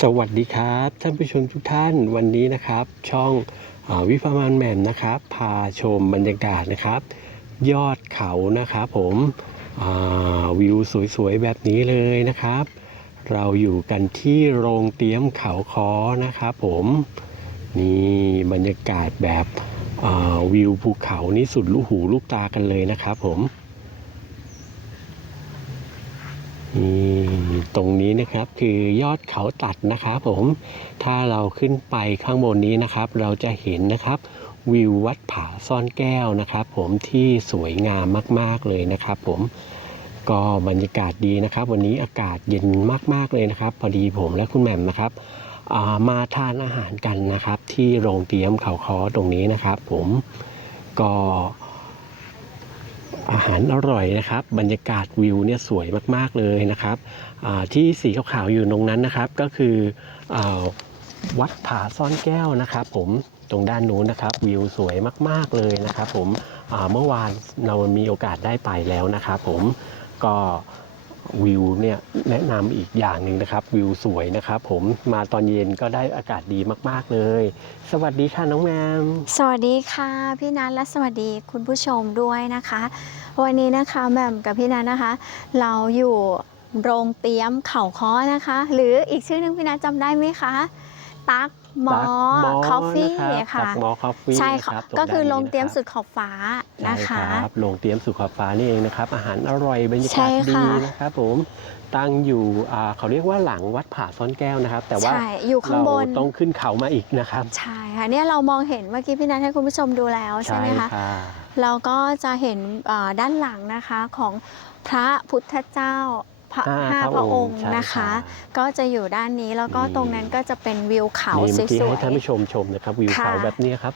สวัสดีครับท่านผู้ชมทุกท่านวันนี้นะครับ ช่องอวิภามานแหม่มนะครับ พาชมบรรยากาศนะครับ ยอดเขานะครับผมวิวสวยๆแบบนี้เลยนะครับ เราอยู่กันที่โรงเตรียมเขาคอนะครับผมนี่บรรยากาศแบบวิวภูเขานี่สุดลูกหูลูกตากันเลยนะครับผมนี่ ตรงนี้นะครับคือยอดเขาตัดนะครับผมถ้าเราขึ้นไปข้างบนนี้นะครับ เราจะเห็นนะครับวิววัดผาซ่อนแก้วนะครับ ผมที่สวยงามมาก ๆเลยนะครับ ผมก็บรรยากาศดีนะครับ วันนี้อากาศเย็นมาก ๆเลยนะครับ พอดีผมและคุณแหม่มนะครับามาทานอาหารกันนะครับ ที่โรงเตรียมเขาคอตรงนี้นะครับ ผมก็ อาหารอร่อยนะครับ บรรยากาศวิวเนี่ยสวยมากๆเลยนะครับที่สีขาวๆอยู่ตรงนั้นนะครับก็คืออวัดผาซ่อนแก้วนะครับ ผมตรงด้านนู้นนะครับ วิวสวยมากๆเลยนะครับ ผมเมื่อวานเรามีโอกาสได้ไปแล้วนะครับ ผมก็ วิวเนี่ยแนะนำอีกอย่างหนึ่งนะครับ วิวสวยนะครับผมมาตอนเย็นก็ได้อากาศดีมากๆเลย สวัสดีค่ะน้องแมมสวัสดีค่ะ พี่นัทและสวัสดีคุณผู้ชมด้วยนะคะ วันนี้นะคะแม่มกับพี่นัทนะคะ เราอยู่โรงเตรียมเขาค้อนะคะ หรืออีกชื่อหนึงพี่นัทจำได้ไหมคะตัก มอคอฟฟี่ตัค่ะกหมอคอฟฟี่ใช่นะค่ะรับก็คือโรงด้านนี้เตรียมนะคบสุดขอบฟ้านะคะใช่ครับโรงเตรียมสุขอบฟ้านี่เองนะครับ อาหารอร่อยบรรยาใช่กาศดีค่ะนะครับผมตั้งอยู่อ่าเขาเรียกว่าหลังวัดผาซ่อนแก้วนะครับ แต่ว่าใช่อยู่ข้างเราบนต้องขึ้นเขามาอีกนะครับ ใช่ค่ะเนี่ยเรามองเห็นเมื่อกี้พี่นัทให้คุณผู้ชมดูแล้วใช่ไหมคะค่ะเราก็จะเห็นเอ่อด้านหลังนะคะของพระพุทธเจ้า พระห้าห้าพพระระอองงค์ค์ใช่นะคะค่ะก็จะอยู่ด้านนี้แล้วก็นี่ตรงนั้นก็จะเป็นวิวเขาสนี่เมื่อกี้วให้ยท่านผู้ชมชมนะครับ วิวค่ะเขาแบบนี้ครับ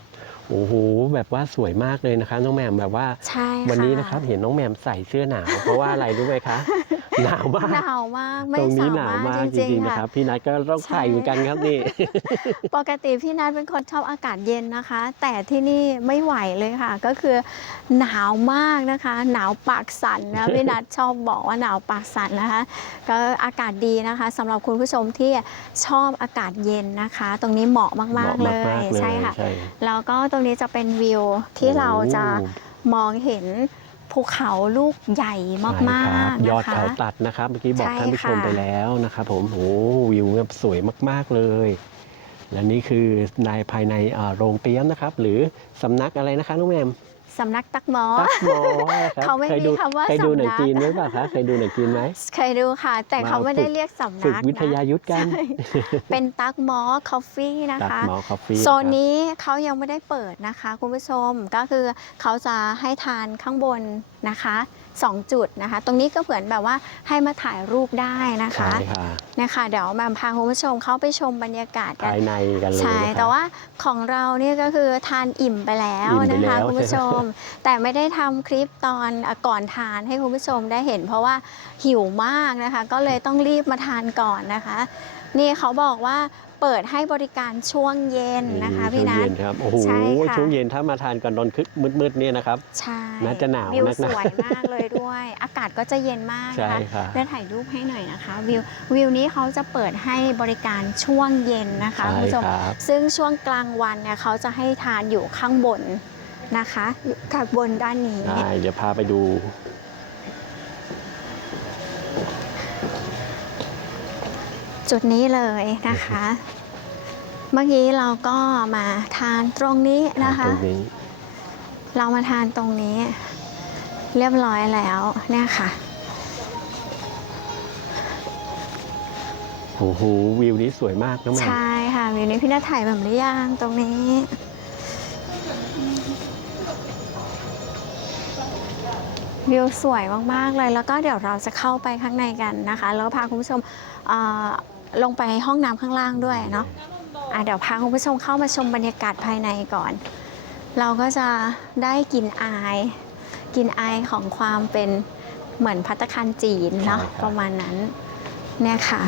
โอ้โหแบบว่าสวยมากเลยนะครับน้องแหมมแบบว่าๆใช่ค่ะวันนี้นะครับเห็นน้องแหมมใส่เสื้อหนาวเพราะว่าอะไรรู้ไหมคะ หนาวมากหนาวมากไม่ตรงนี้สาหนาวมารถมากจจริริงงๆๆนะค่ะครับ พี่นัทก็ต้องใช่ใส่เหมือนกันครับนี่ ปกติพี่นัทเป็นคนชอบอากาศเย็นนะคะ แต่ที่นี่ไม่ไหวเลยค่ะ ก็คือหนาวมากนะคะ หนาวปากสั่นนะพี่นัทชอบบอกว่าหนาวปากสั่นนะคะ ก็อากาศดีนะคะสำหรับคุณผู้ชมที่ชอบอากาศเย็นนะคะ ตรงนี้เหมาะมากๆเลยใช่ค่ะใช่แล้วก็ตรงนี้จะเป็นวิวที่เราจะมองเห็น ภูเขาลูกใหญ่มากๆยอดนะคะเขาตัดนะครับ เมื่อกี้บอกใช่ท่านผู้ชมค่ะไปแล้วนะครับผมโอ้วิวแบบสวยมาก ๆ เลย และนี่คือในภายในอ่าโรงเตรียมนะครับ หรือสำนักอะไรนะคะน้องแมม สำนักตักหมอ ตักหมอครับเขาไม่เคยมีดูคำว่าเคยดูหนังสำนัก จีนไหมเปล่าคะเคยดูหนังจีนไหม เคยดูค่ะ แต่มาเขาไม่ได้ฝึก เรียกสำฝึกนักวิทยานะยุทธกันใช่เป็นตักหมอคอฟฟี่นะตักคะ หมอคอฟฟี่โซนนี้เขายังไม่ได้เปิดนะคะ คุณผู้ชมก็คือเขาจะให้ทานข้างบนนะคะ สองจุดนะคะ ตรงนี้ก็เหมือนแบบว่าให้มาถ่ายรูปได้นะใช่คะค่ะนะคะเดี๋ยวแมมพาคุณผู้ชมเข้าไปชมบรรยากาศกันภายในกันเลยใช่นะครับแต่ว่าของเราเนี่ยก็คือทานอิ่มไปแล้วอิ่มไปนะคะแล้วคุณผู้ชม แต่ไม่ได้ทำคลิปตอนก่อนทานให้คุณผู้ชมได้เห็น เพราะว่าหิวมากนะคะ ก็เลยต้องรีบมาทานก่อนนะคะ นี่เขาบอกว่า เปิดให้บริการช่วงเย็นนะคะพี่นัช่วงทเย็นครับโอ้โหใช่ค่ะช่วงเย็นถ้ามาทานก่อนนอนคึกมืดๆเนี่ยนะครับใช่น่าจะหนาววิวนักนะสวยมากเลยด้วย อากาศก็จะเย็นมากใช่นะคะค่ะได้ถ่ายรูปให้หน่อยนะคะวิววิวนี้เขาจะเปิดให้บริการช่วงเย็นนะคะคุณใช่ผู้ชมครับซึ่งช่วงกลางวันเนี่ยเขาจะให้ทานอยู่ข้างบนนะคะอยู่ข้างบนด้านนี้ได้เดี๋ยวพาไปดู จุดนี้เลยนะคะ เมื่อกี้เราก็มาทานตรงนี้นะคะ ตรงนี้ เรามาทานตรงนี้ เรียบร้อยแล้วเนี่ยค่ะ โอ้โหวิวนี้สวยมากน้องแมมใช่ค่ะวิวนี้พี่นาถ่ายแบบหรือยังตรงนี้ วิวสวยมาก ๆ เลยแล้วก็เดี๋ยวเราจะเข้าไปข้างในกันนะคะ แล้วพาคุณผู้ชมเอ่อ ลงไปห้องน้ำข้างล่างด้วยเนาะอะเดี๋ยวพาคุณผู้ชมเข้ามาชมบรรยากาศภายในก่อน เราก็จะได้กลิ่นอายกลิ่นอายของความเป็นเหมือนพัตตาคารจีนเนาะประมาณนั้นเนี่ยค่ะ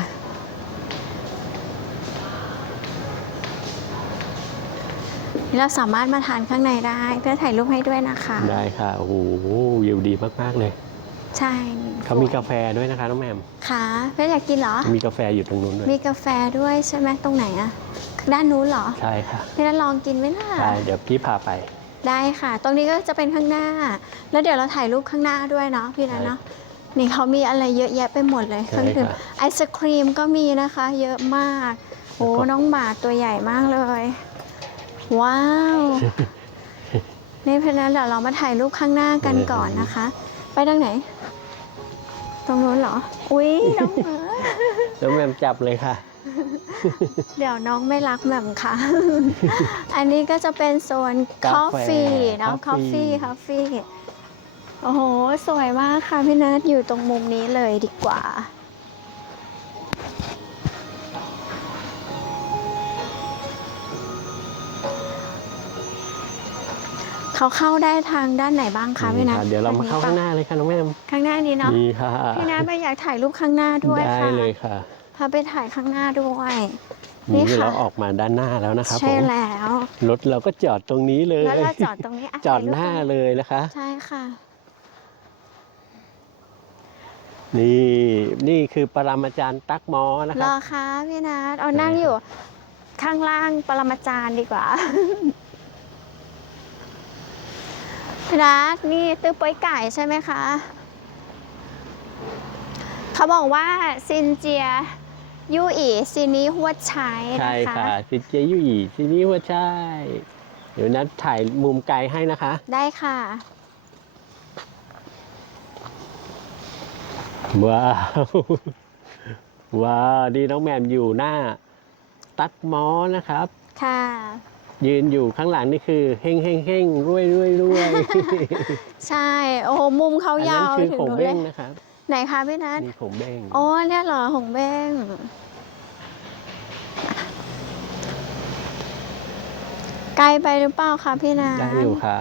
เราสามารถมาทานข้างในได้เพื่อถ่ายรูปให้ด้วยนะคะ ได้ค่ะ โอ้โหวิวดีมาก ๆ เลย ใช่เขามีกาแฟด้วยนะคะน้องแหม่มค่ะเพื่อนอยากกินเหรอ มีกาแฟอยู่ตรงนู้นด้วย มีกาแฟด้วยใช่ไหมตรงไหนอะด้านนู้นเหรอ ใช่ค่ะพี่นัทลองกินไหมล่ะใช่เดี๋ยวพี่พาไป ได้ค่ะ ตรงนี้ก็จะเป็นข้างหน้า แล้วเดี๋ยวเราถ่ายรูปข้างหน้าด้วยเนาะพี่นัทเนาะ นี่เขามีอะไรเยอะแยะไปหมดเลยใช่เครื่องดื่มค่ะไอศครีมก็มีนะคะ เยอะมาก โอ้แล้วก็น้องหมาตัวใหญ่มากเลย ว้าวนี่เพราะฉะนั้นเดี๋ยวเรามาถ่ายรูปข้างหน้ากันก่อนนะคะ ไปทางไหน ตรงนู้นเหรอ อุ้ยน้องหมาน้องแหม่มจับเลยค่ะ เดี๋ยวน้องไม่รักแหม่มค่ะ อันนี้ก็จะเป็นโซนกาคอฟแฟฟี่เนาะคอฟ coffee ฟี่คอฟฟี่โอ้โห สวยมากค่ะพี่นัทอยู่ตรงมุมนี้เลยดีกว่า เขาเข้าได้ทางด้านไหนบ้างคะพี่นัทเดี๋ยวเรามาเข้าข้างหน้าเลยค่ะน้องแหม่มข้างหน้านี้เนาะนี่ค่ะพี่นัทไปอยากถ่ายรูปข้างหน้าด้วยได้ค่ะเลยค่ะพาไปถ่ายข้างหน้าด้วยนี่นี่ค่ะเราออกมาด้านหน้าแล้วนะครับผใช่มแล้วรถเราก็จอดตรงนี้เลยแล้วเราจอดตรงนี้ะจอดถ่ยรูปหน้าตรงเลยนะคะ ใช่ค่ะ นี่นี่คือปรมาจารย์ตักหมอนะครรัอบคะพี่นัทเอานั่งอยู่ข้างล่างปรมาจารย์ดีกว่า พี่นัทนี่ตื้อป้อยไก่ใช่ไหมคะ เขาบอกว่าซินเจียยู่อีซีนี้หัวดใช้ใช่นะคะค่ะสิเจยุอีทีนี้ว่าใช่เดี๋ยวนัดถ่ายมุมไกลให้นะคะ ได้ค่ะว้าวว้าวดีน้องแหมมอยู่หน้า ตักหมอนะครับ ค่ะ ยืนอยู่ข้างหลังนี่คือเฮงเฮงเฮงรวยรวยรวยใช่ โอ้โหมุมเขาอันยานั้นวคือถึงผงนู้นเบ้เลงยนะครับไหนคะพี่นัทนี่ผงเบ้งโอ้เนี่ยเหรอหงเบ้งไกลไปหรือเปล่าคะพี่นัทได้อยู่ค่ะ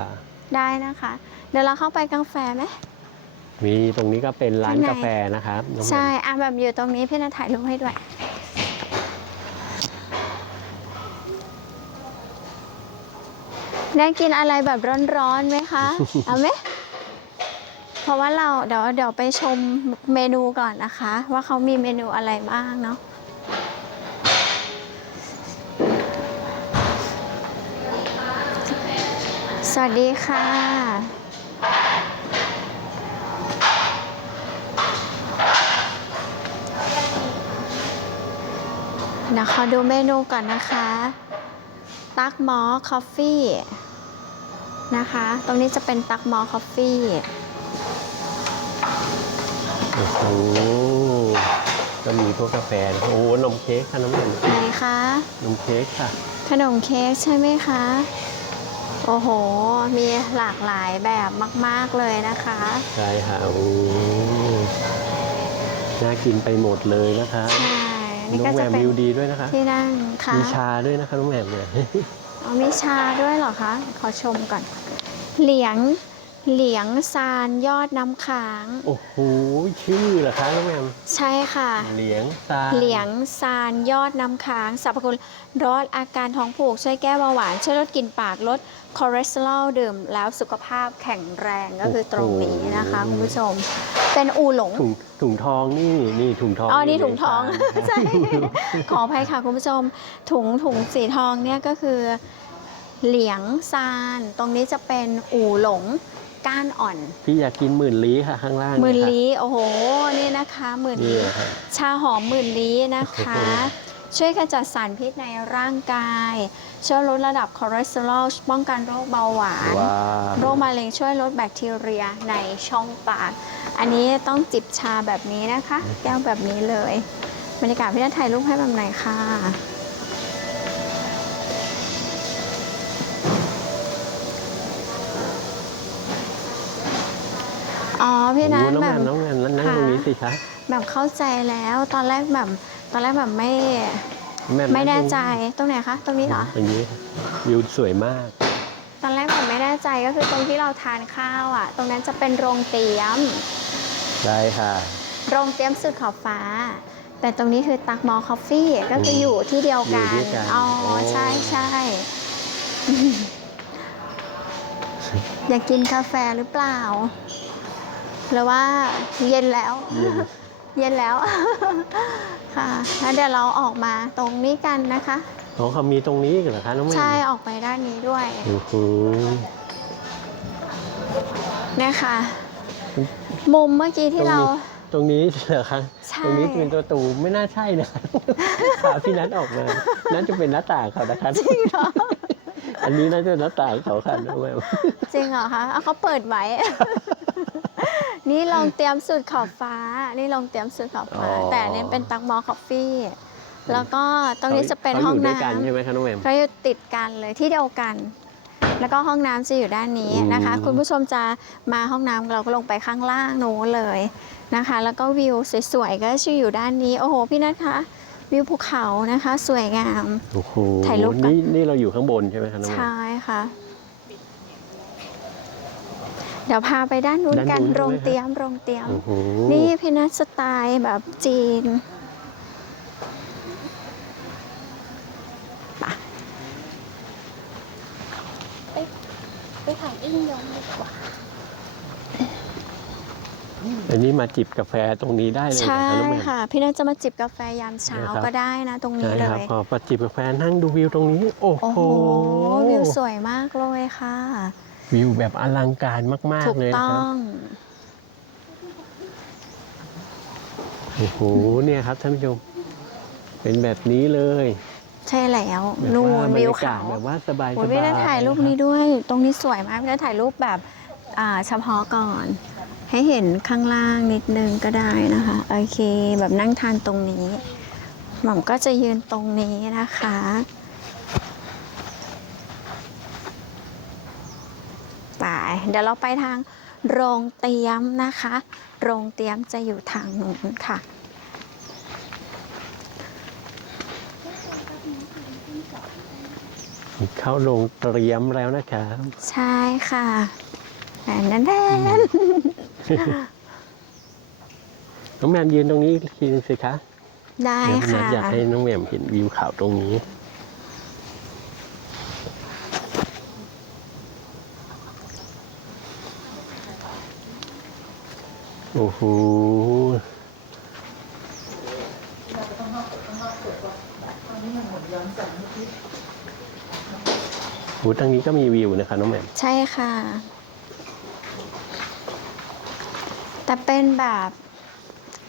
ได้นะคะ เดี๋ยวเราเข้าไปกาแฟไหมมีตรงนี้ก็เป็นร้านข้างในกาแฟนะครับน้องแหม่มใช่อะแบบอยู่ตรงนี้พี่นัทถ่ายรูปให้ด้วย ได้กินอะไรแบบร้อนๆไหมคะ เอาไหม เพราะว่าเราเดี๋ยวเดี๋ยวไปชมเมนูก่อนนะคะ ว่าเขามีเมนูอะไรบ้างเนาะสวัสดีค่ะ เดี๋ยวขอดูเมนูก่อนนะคะ ตักหมอคอฟฟี่ นะคะ ตรงนี้จะเป็นตักหมอคอฟฟี่โอ้โหก็มีพวกกาแฟนะโอ้โหนมเค้กค่ะน้องแหม่มไหนคะนมเค้กค่ะ ขนมเค้กใช่ไหมคะ โอ้โห มีหลากหลายแบบมาก ๆ เลยนะคะ ใช่ค่ะโอ้โหน่ากินไปหมดเลยนะคะใช่ นี่น้อก็งแหจะม่มเป็นวิวดีด้วยนะคะ ที่นั่งค่ะ มีชาด้วยนะคะน้องแหม่มเนี่ย เอามีชาด้วยเหรอคะ ขอชมก่อน เหลียง เหลียงซานยอดน้ำค้าง โอ้โห ชื่อเหรอคะน้องแหม่มใช่ค่ะ เหลียงซาเหลียงซานยอดน้ำค้างสรรพคุณลดอาการท้องผูกช่วยแก้เบาหวานช่วยลดกลิ่นปากลดคอเลสเตอรอลดื่มแล้วสุขภาพแข็งแรงก็คือตรงนี้นะคะคุณผู้ชม เป็นอูหลง ถุงถุงทองนี่นี่ถุงทองอ๋อนี่ถุงทองเหลียซาใช่ขออภัยค่ะคุณผู้ชม ถุงถุงสีทองเนี่ยก็คือ เหลียงซาน ตรงนี้จะเป็นอูหลง ก้านอ่อน พี่อยากกินหมื่นลี้ค่ะข้างล่างหมื่นเยค่ะ ลี้โอ้โหนี่นะคะหมื่นนี่ลี้ค่ะชาหอมหมื่นลี้นะคะโอ้โหช่วยขจัดสารพิษในร่างกาย ช่วยลดระดับคอเลสเตอรอลป้องกันโรคเบาหวาน ว้าโรวคมะเร็งช่วยลดแบคทีเรียในช่องปาก อันนี้ต้องจิบชาแบบนี้นะคะ แก้วแบบนี้เลย บรรยากาศพี่นัทถ่ายรูปให้แบบไหนอยค่ะ อ๋อพี่นัทโอ้โหน้องแบแหม่บมน้องแหม่มนั่งค่ะตรงนี้สิคะแบบเข้าใจแล้วตอนแรกแบบตอนแรกแบบไม่แหม่มไม่แน่ใจงตรงไหนคะตรงนี้เหรอตรงนี้ค่ะวิวสวยมาก ตอนแรกแบบไม่แน่ใจก็คือตรงที่เราทานข้าวอะ ตรงนั้นจะเป็นโรงเตรียม ได้ค่ะ โรงเตรียมสุดขอบฟ้า แต่ตรงนี้คือตักมอคอฟฟี่ก็คืออยู่ที่เดียวกันอยู่ด้วยกันอ๋อโอ้ ใช่ใช่อยากกินกาแฟหรือเปล่าห รือว่าเย็นแล้วเย็นเย็นแล้ว ค่ะแล้วเดี๋ยวเราออกมาตรงนี้กันนะคะอ๋อเขามีตรงนี้เหรอคะน้องแหม่มใช่ออกไปด้านนี้ด้วยโอ้โหเนี่ยค่ะ มุมเมื่อกี้ที่เรา ตรงนี้เหรอคะใช่ ตรงนี้เป็นประตูไม่น่าใช่นะพาพี่นัทออกมาน่าจะเป็นหน้าต่างเขานะคะจริงเหรออันนี้น่าจะเป็นหน้าต่างเขาค่ะน้องแหม่มจริงเหรอคะเอาเขาเปิดไว้ นี่ลองเตรียมสูตรขอบฟ้า นี่ลองเตรียมสูตรขอบฟ้าแต่อันนี้เป็นตักมอคอฟฟี่ แล้วก็ตรงนี้จะเป็นห้องขายู่ด้วยกันน้ำใช่ไหมคะน้องแหม่ม เขาอยู่ติดกันเลยที่เดียวกัน แล้วก็ห้องน้ำจะอยู่ด้านนี้นะคะ อืม คุณผู้ชมจะมาห้องน้ำเราก็ลงไปข้างล่างโน้นเลยนะคะ แล้วก็วิวสวยๆก็จะอยู่ด้านนี้ โอ้โหพี่นัทคะวิวภูเขานะคะ สวยงาม โอ้โหถ่ายรูปก่อน นี่นี่เราอยู่ข้างบนใช่ไหมคะน้องแหม่มใช่ค่ะ เดี๋ยวพาไปด้านนู้นกัน ด้านนู้นโรงใช่ไหมคะเตรียม โรงเตรียม โอ้โหนี่พี่นัทสไตล์แบบจีนไปไปถ่ายอิงยองดีกว่า อันนี้มาจิบกาแฟตรงนี้ได้เลยนะใช่คะน้องแหม่ม ค่ะ พี่นัทจะมาจิบกาแฟยามเช้านะครับ ก็ได้นะตรงนี้ใช่เลครับย พอมาจิบกาแฟนั่งดูวิวตรงนี้ โอ้โอ้โหโห วิวสวยมากเลยค่ะ วิวแบบอลังการมาก ถูกๆเลยนะต้คอรับ ง โอ้โห เนี่ยครับท่านผู้ชม เป็นแบบนี้เลยใช่แล้วแบบนู่ว่านบรวิรวยากาเขาศแบบว่าสบายๆโอ้ยพี่นัทถ่ายรูปนี้ด้วย ตรงนี้สวยมากพี่นัทถ่ายรูปแบบอ่าเฉพาะก่อน ให้เห็นข้างล่างนิดนึงก็ได้นะคะ โอเค แบบนั่งทานตรงนี้ หม่อมก็จะยืนตรงนี้นะคะไป เดี๋ยวเราไปทางโรงเตรียมนะคะ โรงเตรียมจะอยู่ทางนู้นค่ะ เข้าโรงเตรียมแล้วนะครับ ใช่ค่ะแอนนั่นแทนน้องแหม่มยืนตรงนี้อีกทีนึงสิคะได้เดี๋ยวพี่นัค่ะทอยากให้น้องแหม่มเห็นวิวเขาตรงนี้ โอ้โหโหทางนี้ก็มีวิวนะคะน้องแหม่มใช่ค่ะ แต่เป็นแบบ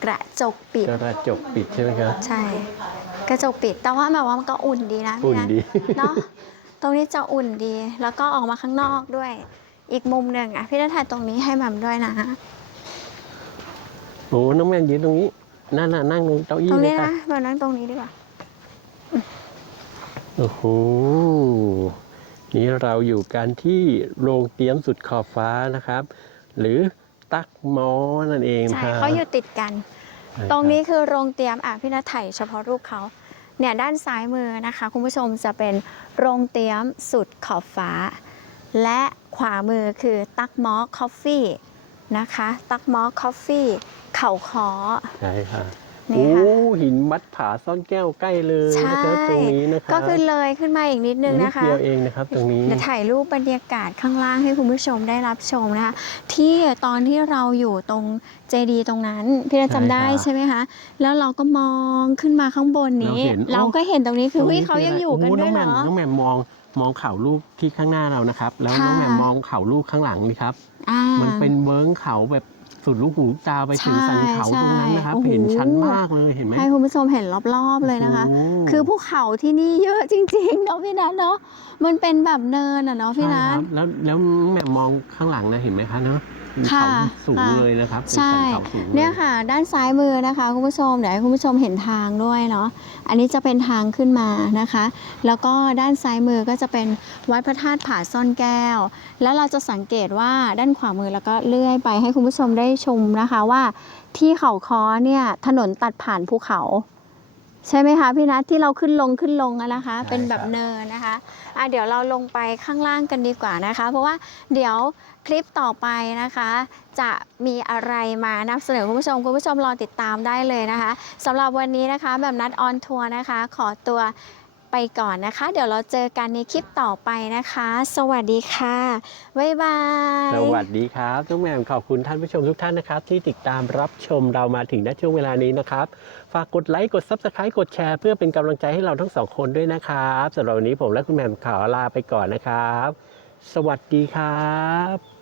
กระจกปิด กระจกปิดใช่ไหมคะใช่ กระจกปิด แต่ว่าแบบว่ามันก็อุ่นดีนะอุ่พี่นนะดี เนาะ ตรงนี้จะอุ่นดี แล้วก็ออกมาข้างนอกด้วย อีกมุมหนึ่งอะ พี่ได้ถ่ายตรงนี้ให้แหม่มด้วยนะโอ้น้องแหม่มยืนตรงนี้ นั่นน่ะนั่งตรงเก้าอี้ตรงเลยนี้ค่ะนะเรานั่งตรงนี้ดีกว่า โอ้โหนี่เราอยู่กันที่โรงเตรียมสุดขอบฟ้านะครับ หรือตักมอนั่นเองนะใช่ครับเขาอยู่ติดกันใช่ตรงนี้คบคือโรงเตรียมอะพี่นัทถ่ายเฉพาะรูปเขาเนี่ยด้านซ้ายมือนะคะ คุณผู้ชมจะเป็นโรงเตรียมสุดขอบฟ้า และขวามือคือตักมอคอฟฟี่ นะคะ ตักมอคอฟฟี่เขาคอใช่ค่ะนี่โอ้ค่ะหินมัดผาซ่อนแก้วใกล้เลยใช่นะครับตรงนี้นะครับก็คือเลยขึ้นมาอีกนิดนึงนะคะดเดียวเองนะครับตรงนี้เดี๋ยวถ่ายรูปบรรยากาศข้างล่างให้คุณผู้ชมได้รับชมนะคะ ที่ตอนที่เราอยู่ตรงเจดีตรงนั้น พี่นัทจำได้ใช่ค่ะใช่ไหมคะ แล้วเราก็มองขึ้นมาข้างบนนี้ เราเห็นเราก็เห็นตรงนี้คือตรงเฮ้ยนี้เขายังคืะไรอยู่กันโด้วยเหรน้องแหม่อมน้องแหม่มมอง มองเขาลูกที่ข้างหน้าเรานะครับ แล้วค่ะน้องแหม่มมองเขาลูกข้างหลังนี่ครับ อ่ามันเป็นเวิ้งเขาแบบสุดลูกหูลูกตาไปถึงสันเขาใช่ตรงนั้นนะครับ ใช่โอ้โหเห็นชัดมากเลยเห็นไหมให้คุณผู้ชมเห็นรอบๆเลยนะคะโอ้โห คือภูเขาที่นี่เยอะจริงๆเนาะพี่นัทเนาะมันเป็นแบบเนินอะเนาะพี่นัใช่ทครับแล้วแล้วน้องแหม่มมองข้างหลังนะเห็นไหมคะเนาะ มีค่ะเขาสูงค่ะเลยนะครับเป็นใช่สันเขาสูงลเนี่ยค่ะ ด้านซ้ายมือนะคะคุณผู้ชมเดี๋ยวให้คุณผู้ชมเห็นทางด้วยเนาะอันนี้จะเป็นทางขึ้นมานะคะ แล้วก็ด้านซ้ายมือก็จะเป็นวัดพระธาตุผาซ่อนแก้ว แล้วเราจะสังเกตว่าด้านขวามือแล้วก็เลื่อยไปให้คุณผู้ชมได้ชมนะคะว่า ที่เขาคอเนี่ยถนนตัดผ่านภูเขา ใช่ไหมคะพี่นัทที่เราขึ้นลงขึ้นลงอะนะคะเป็นแบบเนินนะคะอะเดี๋ยวเราลงไปข้างล่างกันดีกว่านะคะ เพราะว่าเดี๋ยวคลิปต่อไปนะคะ จะมีอะไรมานำเสนอคุณผู้ชมคุณผู้ชมรอติดตามได้เลยนะคะสำหรับวันนี้นะคะแบบนัดออนทัวร์นะคะ ขอตัวไป ไปก่อนนะคะ เดี๋ยวเราเจอกันในคลิปต่อไปนะคะ สวัสดีค่ะบ๊ายบาย สวัสดีครับน้องแหม่มขอบคุณท่านผู้ชมทุกท่านนะครับ ที่ติดตามรับชมเรามาถึงณช่วงเวลานี้นะครับ ฝากกดไลค์กด Subscribe กดแชร์เพื่อเป็นกำลังใจให้เราทั้งสองคนด้วยนะครับสำหรับวันนี้ผมและคุณแหม่มขอลาไปก่อนนะครับ สวัสดีครับ